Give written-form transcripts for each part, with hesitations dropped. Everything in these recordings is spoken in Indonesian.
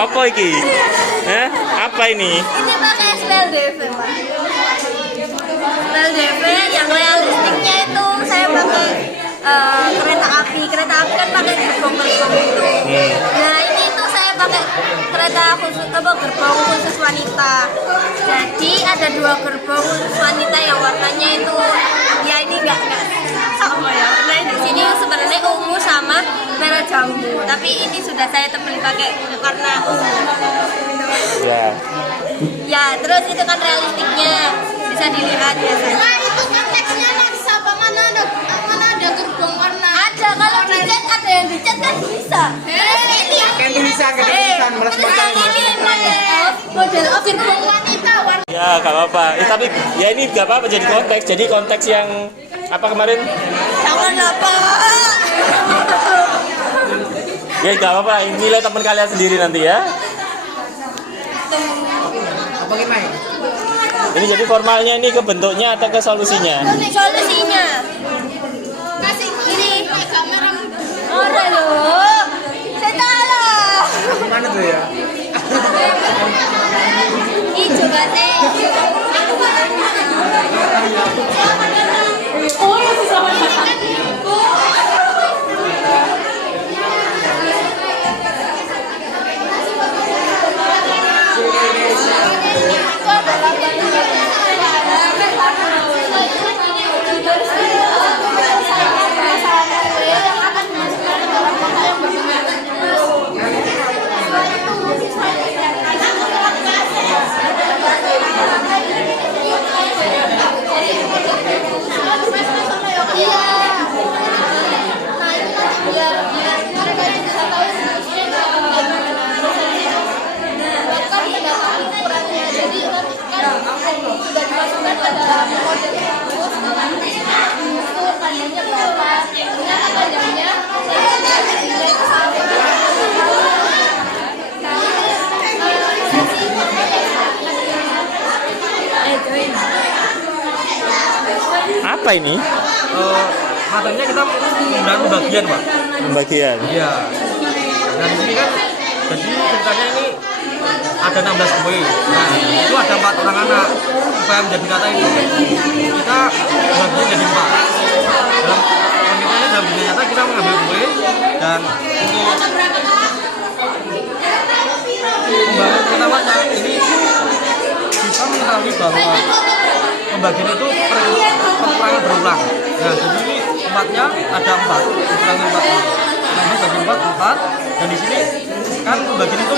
Apa iki? Apa ini? Ini pakai SPLDV, Pak. SPLDV yang realistiknya itu saya pakai kereta api. Kereta api kan pakai gerbong-gerbong itu. Nah, ini tuh saya pakai kereta khusus gerbong khusus wanita. Jadi ada 2 gerbong khusus wanita yang warnanya itu ya ini enggak sama ya. Nah, di sini sebenarnya ungu sama merah jambu. Tapi ini sudah saya tebel pakai warna ungu. Ya. Ya, terus itu kan realistiknya bisa dilihat biasanya. Nah, itu konteksnya maksa apa mana ada gerbong warna? Ada, kalau dicat ada yang dicat kan bisa. Terus ini Kan tulisan malas terus yang ini model gerbong wanita warna. Ya, gak apa-apa. Tapi ya ini gak apa-apa jadi konteks. Jadi konteks yang apa kemarin? Jangan apa. Ya gak apa-apa. Nilai teman kalian sendiri nanti ya. apa gimana? Ini jadi formalnya ini ke bentuknya atau ke solusinya? Solusinya. Kasih ini kamera. Ora loh. Saya salah. Mana tuh ya? Hijau katanya. Apa ini? Materinya kita menggunakan pembagian, Pak. Pembagian. Iya. Nah, di sini kan jadi ceritanya ini ada 16 kue. Nah, itu ada 4 orang anak. Supaya menjadi kata ini kita bagian jadi 4. Dalam pernikahannya dalam dunia nyata kita mengambil kue dan untuk membangun pengetahuannya ini bisa mengetahui bahwa pembagian itu pengurangan berulang. Nah, jadi ini tempatnya ada 4, dikurangi 4. Nah, ini bagi 4, dan di sini kan pembagian itu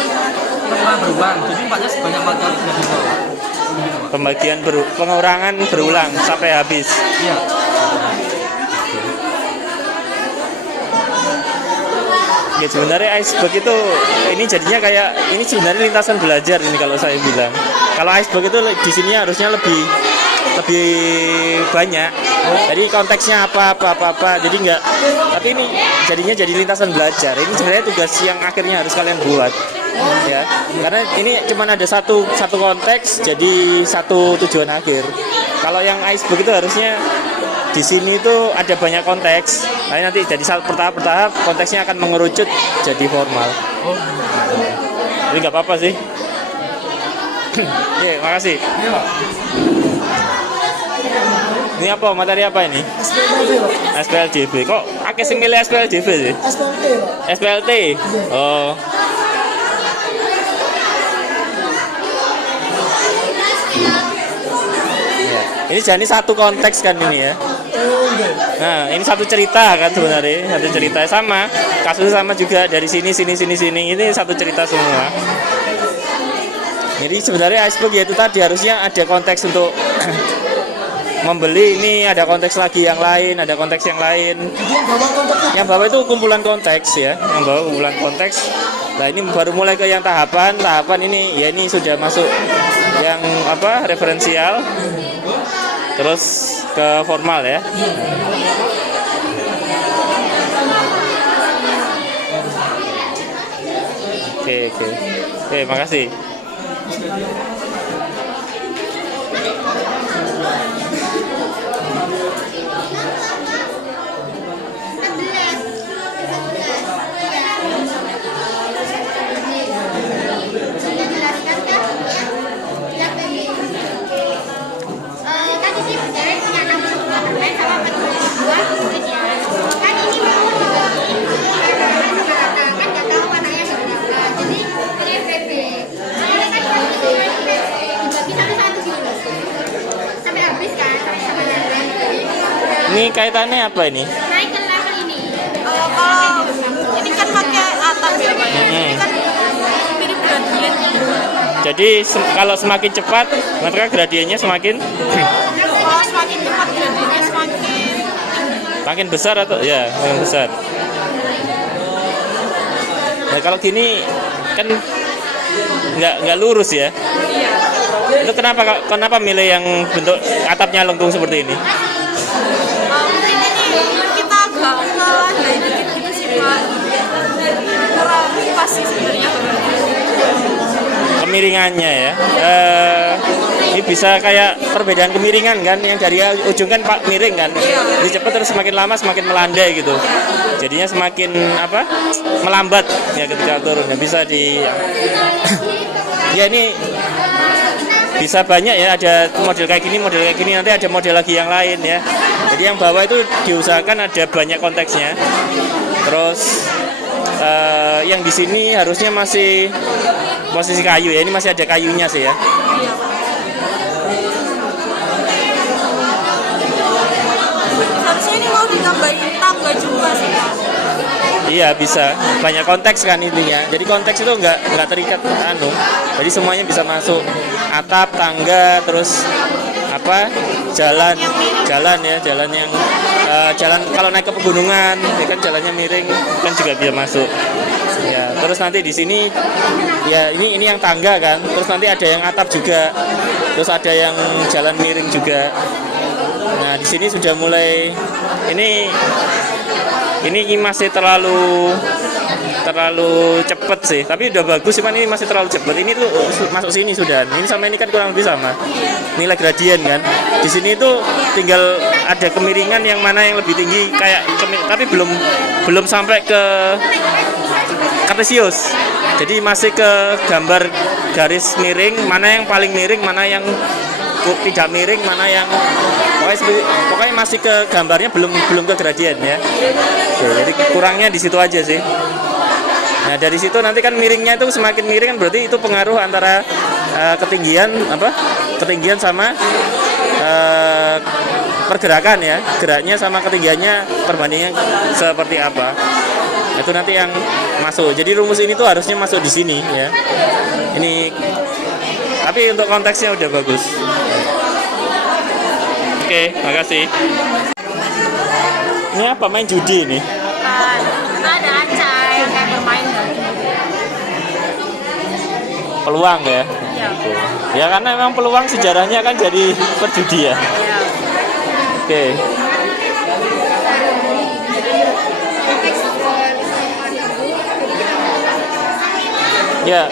pengurangan berulang. Jadi 4-nya sebanyak 4 kali sudah bisa. Pembagian pengurangan berulang sampai habis. Iya. Ya, sebenarnya iceberg itu ini jadinya kayak ini sebenarnya lintasan belajar ini kalau saya bilang. Kalau iceberg itu di sini harusnya lebih banyak. Jadi konteksnya apa. Jadi enggak. Tapi ini jadinya jadi lintasan belajar. Ini sebenarnya tugas yang akhirnya harus kalian buat. Ya. Karena ini cuma ada satu konteks jadi satu tujuan akhir. Kalau yang iceberg itu harusnya di sini itu ada banyak konteks. Nanti jadi bertahap konteksnya akan mengerucut jadi formal. Jadi nggak apa-apa sih. Oke, makasih. Ini apa? Materi apa ini? SPLDV. Kok akeh sing milih SPLDV sih? SPLT. Oh. Ini jadi satu konteks kan ini ya. Nah, ini satu cerita kan sebenarnya, satu cerita sama, kasus sama juga dari sini, ini satu cerita semua. Jadi sebenarnya iceberg ya itu tadi harusnya ada konteks untuk membeli, ini ada konteks lagi yang lain, ada konteks yang lain. Yang bawah itu kumpulan konteks ya, yang bawah kumpulan konteks. Nah ini baru mulai ke yang tahapan ini ya ini sudah masuk yang apa referensial. Terus ke formal ya. Oke, makasih. kaitannya apa ini? Naik ke level ini. Kalau ini kan pakai atap ya Pak ya. Ini kan mirip gradien. Jadi kalau semakin cepat, maka gradiennya semakin Kalau semakin cepat gradiennya makin besar atau ya makin besar. Nah kalau gini kan nggak lurus ya. Itu kenapa milih yang bentuk atapnya lengkung seperti ini? mungkin ini kita agak ngelandai dikit gitu sih Pak. Kurang pas sih sebenarnya. Kemiringannya ya. Ini bisa kayak perbedaan kemiringan kan, yang dari ujung kan pak miring kan, jadi cepat terus semakin lama semakin melandai gitu, jadinya semakin apa melambat ya ketika turun. Ya bisa di ya ini bisa banyak ya, ada model kayak gini, nanti ada model lagi yang lain ya. Jadi yang bawah itu diusahakan ada banyak konteksnya. Terus yang di sini harusnya masih posisi kayu ya, ini masih ada kayunya sih ya. Harusnya ini mau ditambahin tangga juga sih Pak. Iya bisa, banyak konteks kan intinya. Jadi konteks itu nggak terikat jadi semuanya bisa masuk, atap, tangga, terus apa jalan ya, jalan yang jalan kalau naik ke pegunungan, ya kan jalannya miring kan juga bisa masuk. Ya, terus nanti di sini ya ini yang tangga kan, terus nanti ada yang atap juga, terus ada yang jalan miring juga. Nah di sini sudah mulai ini masih terlalu cepet sih, tapi udah bagus cuman ini masih terlalu cepet. Ini tuh masuk sini sudah, ini sama ini kan kurang lebih sama nilai gradien kan. Di sini tuh tinggal ada kemiringan yang mana yang lebih tinggi kayak tapi belum sampai ke kartesius, jadi masih ke gambar garis miring, mana yang paling miring, mana yang tidak miring, mana yang pokoknya masih ke gambarnya, belum ke gradien ya. Oke, jadi kurangnya di situ aja sih. Nah dari situ nanti kan miringnya itu semakin miring kan berarti itu pengaruh antara ketinggian sama pergerakan ya, geraknya sama ketinggiannya perbandingan seperti apa. Itu nanti yang masuk. Jadi rumus ini tuh harusnya masuk di sini ya. Ini tapi untuk konteksnya udah bagus. Oke, makasih. Ini apa, main judi ini? Kita ada acai kayak bermain lagi. Peluang ya? Iya. Ya karena memang peluang sejarahnya kan jadi perjudi ya. Iya. Oke. Ya,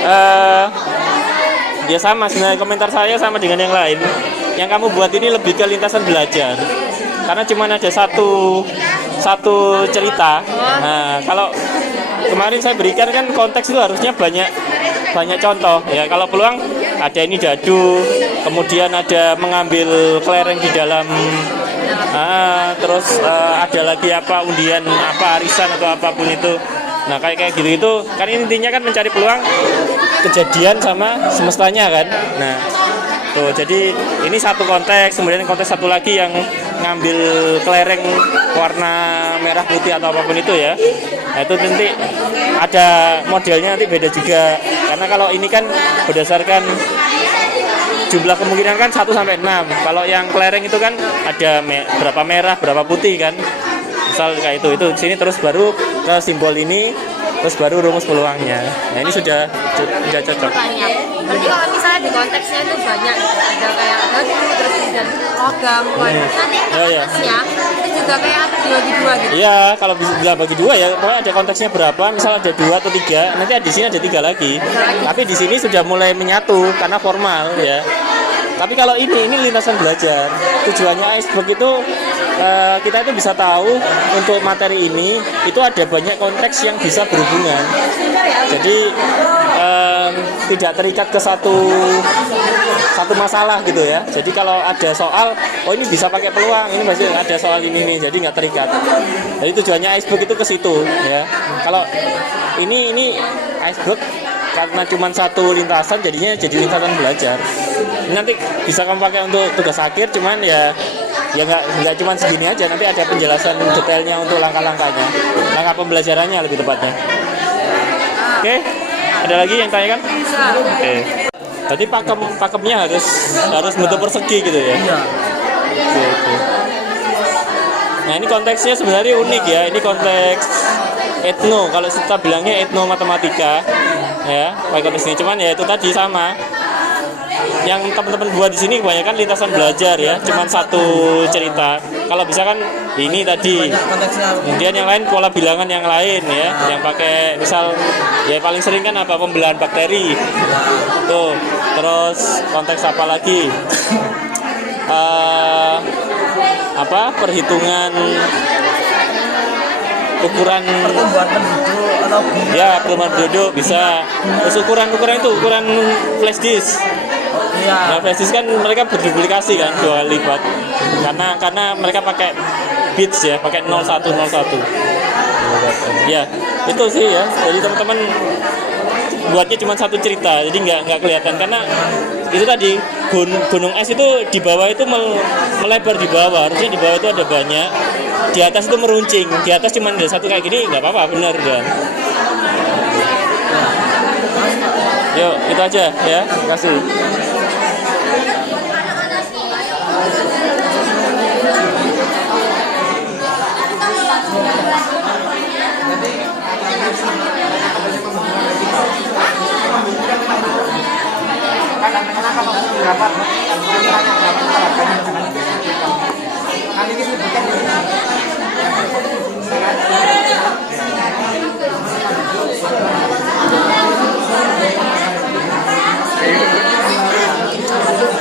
dia sama sebenarnya, komentar saya sama dengan yang lain. Yang kamu buat ini lebih ke lintasan belajar, karena cuma ada satu cerita. Nah, kalau kemarin saya berikan kan konteks itu harusnya banyak contoh ya. Kalau peluang ada ini dadu, kemudian ada mengambil kelereng di dalam, terus ada lagi apa undian, apa arisan atau apapun itu. Nah kayak gitu kan intinya kan mencari peluang kejadian sama semestanya kan. Nah tuh, jadi ini satu konteks, kemudian konteks satu lagi yang ngambil kelereng warna merah putih atau apapun itu ya. Nah itu nanti ada modelnya nanti beda juga, karena kalau ini kan berdasarkan jumlah kemungkinan kan 1 sampai 6. Kalau yang kelereng itu kan ada berapa merah berapa putih kan, misal kayak itu sini, terus baru ke simbol ini, terus baru rumus peluangnya. Nah ini sudah cocok. Banyak. Berarti kalau misalnya di konteksnya itu banyak, ada kayak dadu, terus dan logam, nanti konteksnya itu juga kayak dibagi dua gitu. Iya, kalau bisa bagi dua ya, pokoknya ada konteksnya berapa, misal ada 2 atau 3, nanti di sini ada 3 lagi. Tapi di sini sudah mulai menyatu karena formal ya. Tapi kalau ini lintasan belajar, tujuannya iceberg itu kita itu bisa tahu untuk materi ini itu ada banyak konteks yang bisa berhubungan. Jadi tidak terikat ke satu masalah gitu ya. Jadi kalau ada soal, oh ini bisa pakai peluang, ini masih ada soal ini nih, jadi nggak terikat. Jadi tujuannya iceberg itu ke situ ya. Kalau ini iceberg karena cuma satu lintasan, jadinya jadi lintasan belajar. Ini nanti bisa kamu pakai untuk tugas akhir, cuman ya ya nggak cuma segini aja, nanti ada penjelasan detailnya untuk langkah-langkahnya, langkah pembelajarannya lebih tepatnya. Oke, ada lagi yang tanyakan? Oke. Berarti pakemnya harus bentuk persegi gitu ya? Iya. Oke. Nah ini konteksnya sebenarnya unik ya. Ini konteks etno. Kalau kita bilangnya etno matematika, ya pakai konteks ini. Cuman ya itu tadi sama. Yang teman-teman buat di sini kebanyakan lintasan belajar ya. Cuman satu cerita. Kalau bisa kan ini tadi. Konteksnya Kemudian yang lain pola bilangan yang lain ya. Yang pakai misal ya paling sering kan apa pembelahan bakteri. Tuh. Terus konteks apa lagi? Perhitungan ukuran pertumbuhan penduduk atau ya pertumbuhan penduduk bisa. Terus ukuran itu ukuran flash disk. iya. Nah, flash disk kan mereka berduplikasi kan 2 kali lipat karena mereka pakai bits ya, pakai 0101 ya. Itu sih ya, jadi teman-teman buatnya cuma satu cerita, jadi nggak kelihatan karena itu tadi gunung es itu di bawah itu melebar di bawah, harusnya di bawah itu ada banyak, di atas itu meruncing, di atas cuma ada satu kayak gini, nggak apa-apa, benar dan yuk itu aja ya, terima kasih.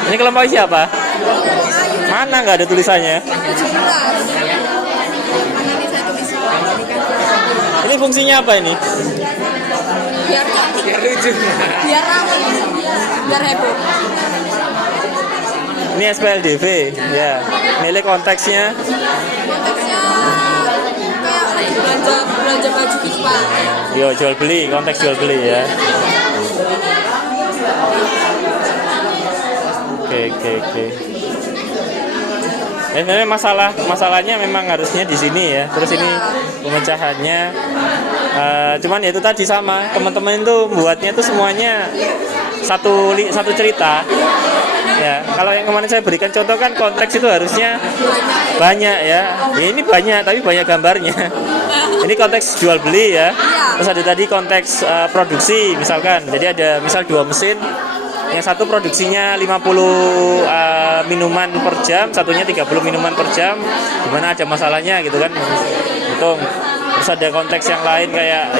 Ini kelompok siapa? Mana nggak ada tulisannya? 17. Ini saya tulis. Ini fungsinya apa ini? Biar cantik. Biar ramai. Biar heboh. Ini SPLDV, ya. Nilai konteksnya. Konteksnya kayak lagi belanja baju gitu Pak. Yo, jual beli, konteks jual beli ya. Oke. Sebenarnya masalahnya memang harusnya di sini ya. Terus ini pemecahannya, cuman ya itu tadi sama teman-teman itu buatnya itu semuanya satu cerita. Ya, kalau yang kemarin saya berikan contoh kan konteks itu harusnya banyak ya. Ini banyak tapi banyak gambarnya. Ini konteks jual beli ya. Terus ada tadi konteks produksi misalkan. Jadi ada misal 2 mesin. Yang satu produksinya 50 minuman per jam, satunya 30 minuman per jam. Gimana ada masalahnya gitu kan? Hitung. Terus ada konteks yang lain kayak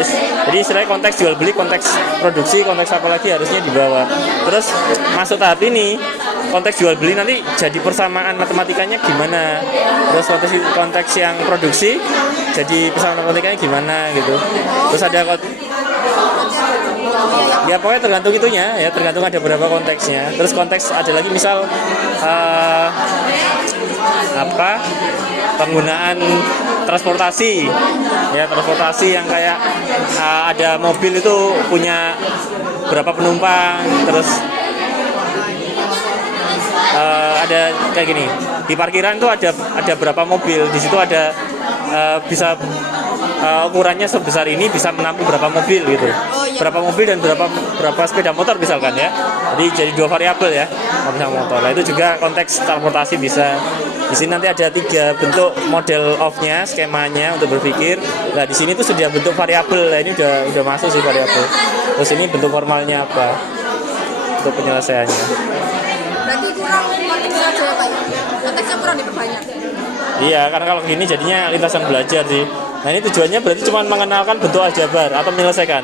jadi istilahnya konteks jual beli, konteks produksi, konteks apa lagi harusnya di bawah. Terus masuk tahap ini konteks jual beli nanti jadi persamaan matematikanya gimana. Terus konteks yang produksi jadi persamaan matematikanya gimana gitu. Terus ada ya pokoknya tergantung itunya ya, tergantung ada berapa konteksnya. Terus konteks ada lagi misal penggunaan transportasi ya, transportasi yang kayak ada mobil itu punya berapa penumpang, terus ada kayak gini di parkiran itu ada berapa mobil, di situ ada bisa ukurannya sebesar ini bisa menampung berapa mobil gitu, berapa mobil dan berapa sepeda motor misalkan ya. Jadi 2 variabel ya, mobil sama motor. Nah, itu juga konteks transportasi bisa. Di sini nanti ada 3 bentuk model of-nya, skemanya untuk berpikir. Nah di sini tuh sudah bentuk variabel. Nah, ini udah masuk sih variabel. Terus ini bentuk formalnya apa untuk penyelesaiannya. Berarti kurang konteksnya aja ya Pak. Konteksnya kurang diperbanyak. Iya, karena kalau gini jadinya lintasan belajar sih. Nah ini tujuannya berarti cuma mengenalkan bentuk aljabar atau menyelesaikan.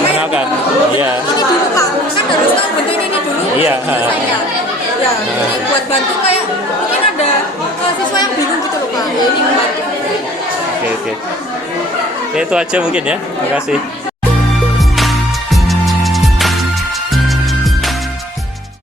Mengenalkan. Iya. Ini dulu Pak, kan harus tahu bentuk ini dulu. Iya. Selesaikan. Ya, ini buat bantu kayak mungkin ada siswa yang bingung gitu loh Pak. Ya, ini membantu. Oke. Ya itu aja mungkin ya. Terima kasih.